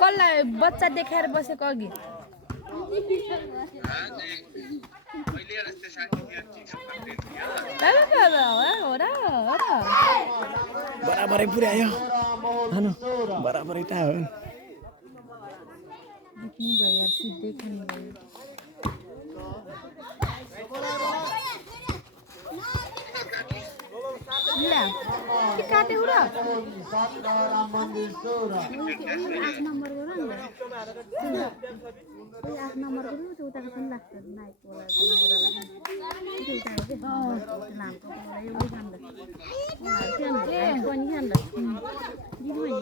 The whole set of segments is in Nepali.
कसलाई बच्चा देखाएर बसेको अघि बराबरै पुर्यायो हानु बराबरै टा हो देख्नु भयो यार सिधै खानु भयो ला के काट्यो र 8 नम्बर गरे नि 8 नम्बर गरे त उताको पनि लाग्छ नाइट होला त मोडा लाग्छ के उताको के नामको मलाई एउटै खान्दा के पनि खान्दा दिनु भइयो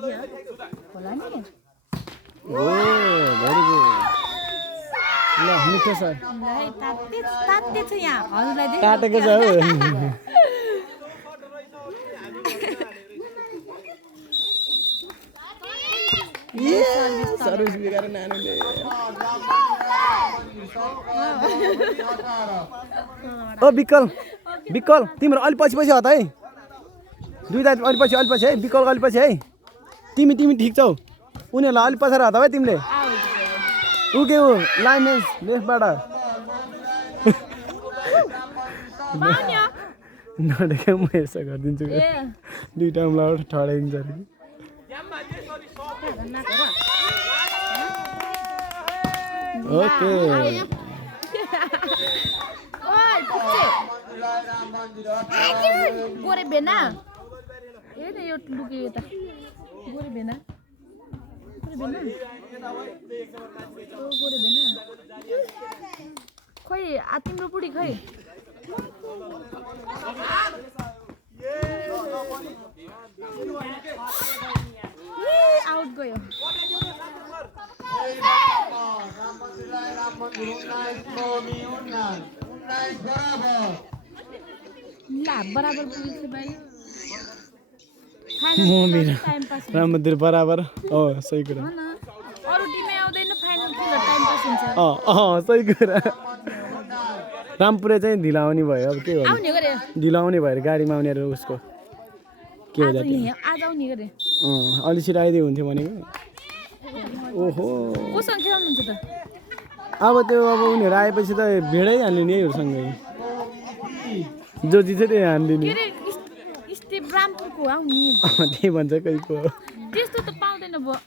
होला नि ओ भेरी गुड ल मिठो छ है ताते छ यहाँ हजुरलाई दे तातेको छ हो सर्भिस बिगारे नानीले ओ विकल विकल तिम्रो अलि पछि पछि हत है दुईटा अलि पछि है विकल अलि पछि है तिमी ठिक छौ उनीहरूलाई अलि पछाडि हत है तिमीले ऊ के हो लाइनेस लेफ्टबाट नडेके म यसो गरिदिन्छु दुईटा उम्लाबाट ठडाइदिन्छ अरे ओके गोरे बेना ए न यो लुके यता गोरे बेना खोइ आ तिम्रो बुढी खै आउट गयो ला बराबर पुग्छ भाइ राम मन्दिर बराबर सही कुरा अरु टिमै आउँदैन फाइनल खेल टाइम पास हुन्छ सही कुरा रामपुरे चाहिँ ढिलाउने भयो अब के गर्नु आउने गरे ढिलाउने भएर गाडीमा आउने उसको के हो आज आउने गरे अलि छिटो आइदियो हुन्थ्यो भनेको ओहो कोसँग खेल्नुहुन्छ त अब त्यो अब उनीहरू आएपछि त भिडै हाल्ने नि यहीहरूसँगै जो जित्छ त्यही हाल्ने नि स्टेप रामपुरको आउने त्यही भन्छ कहीको त्यस्तो त पाउँदैन भयो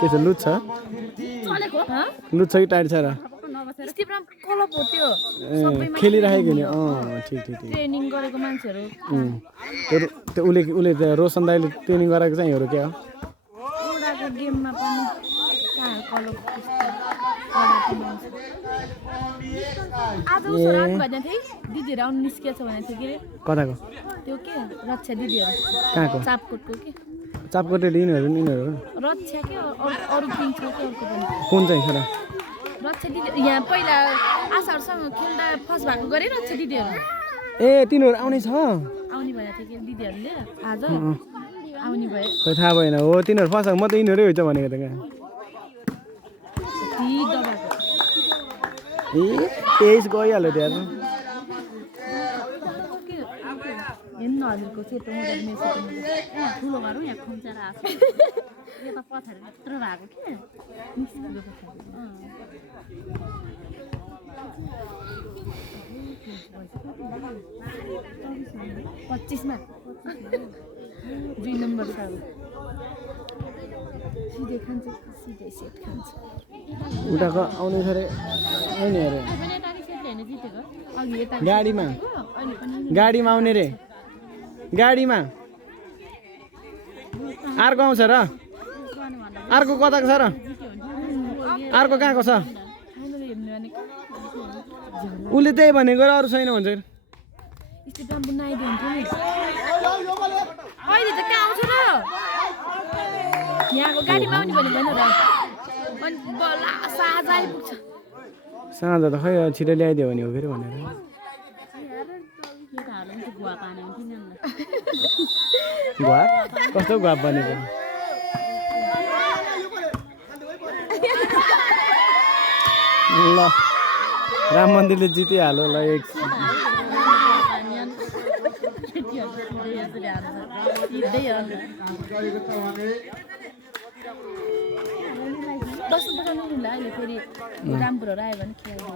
के छ लुट छ लुट छ कि टाइट छ र क्लब हो त्यो खेलिराखेको नि ठिक ट्रेनिङ गरेको मान्छेहरू त्यो उसले रोशन दाइले ट्रेनिङ गराएको चाहिँ हेरौँ क्या एउटाको गेममा पनि क्लब आज उसो रात भन्ने थिएँ दिदीहरू आउनु निस्किएछ भनेको थियो के अरे कताको त्यो के रक्षा दिदीहरू कहाँको चापकोटको के चापकोटे यिनीहरू रक्षा के अरू टिम छ के अर्को पनि कुन चाहिँ छ र रक्षा दिदी यहाँ पहिला आशाहरूसँग खेल्दा फर्स्ट भएको गरे रक्षा दिदीहरू ए तिनीहरू आउने छ आउने भनेको थियो कि दिदीहरूले आज आउने भयो खै थाहा भएन हो तिनीहरू फर्स्ट म त यिनीहरू हुन्छ भनेको त कहाँ ए 23 गइहाल्यो त्यहाँ हेर्नु हजुरको सेतो मोडल मेसेज ठुलो गरौँ यहाँ खुम्चाएर आएको यो त पछाडि यत्रो भएको के पच्चिसमा 2 नम्बर छ सिधै खान्छ सिधै सेट खान्छ उताको आउने छ रे आउने अरे गाडीमा आउने रे गाडीमा अर्को आउँछ र अर्को कताको छ र अर्को कहाँको छ उसले त्यही भनेको र अरू छैन भन्छ अहिले त कहाँ आउँछ र यहाँको गाडीमा आउने भने भएन र अनि बला साँझ आइपुग्छ साँझ त खै छिटो ल्याइदियो भने हो फेरि भनेर घुवाप कस्तो घुवाप बनेको ल राम मन्दिरले जितिहाल्यो ल एक दस बजाउनु होला अहिले फेरि रामपुरहरू आयो भने खेल्नु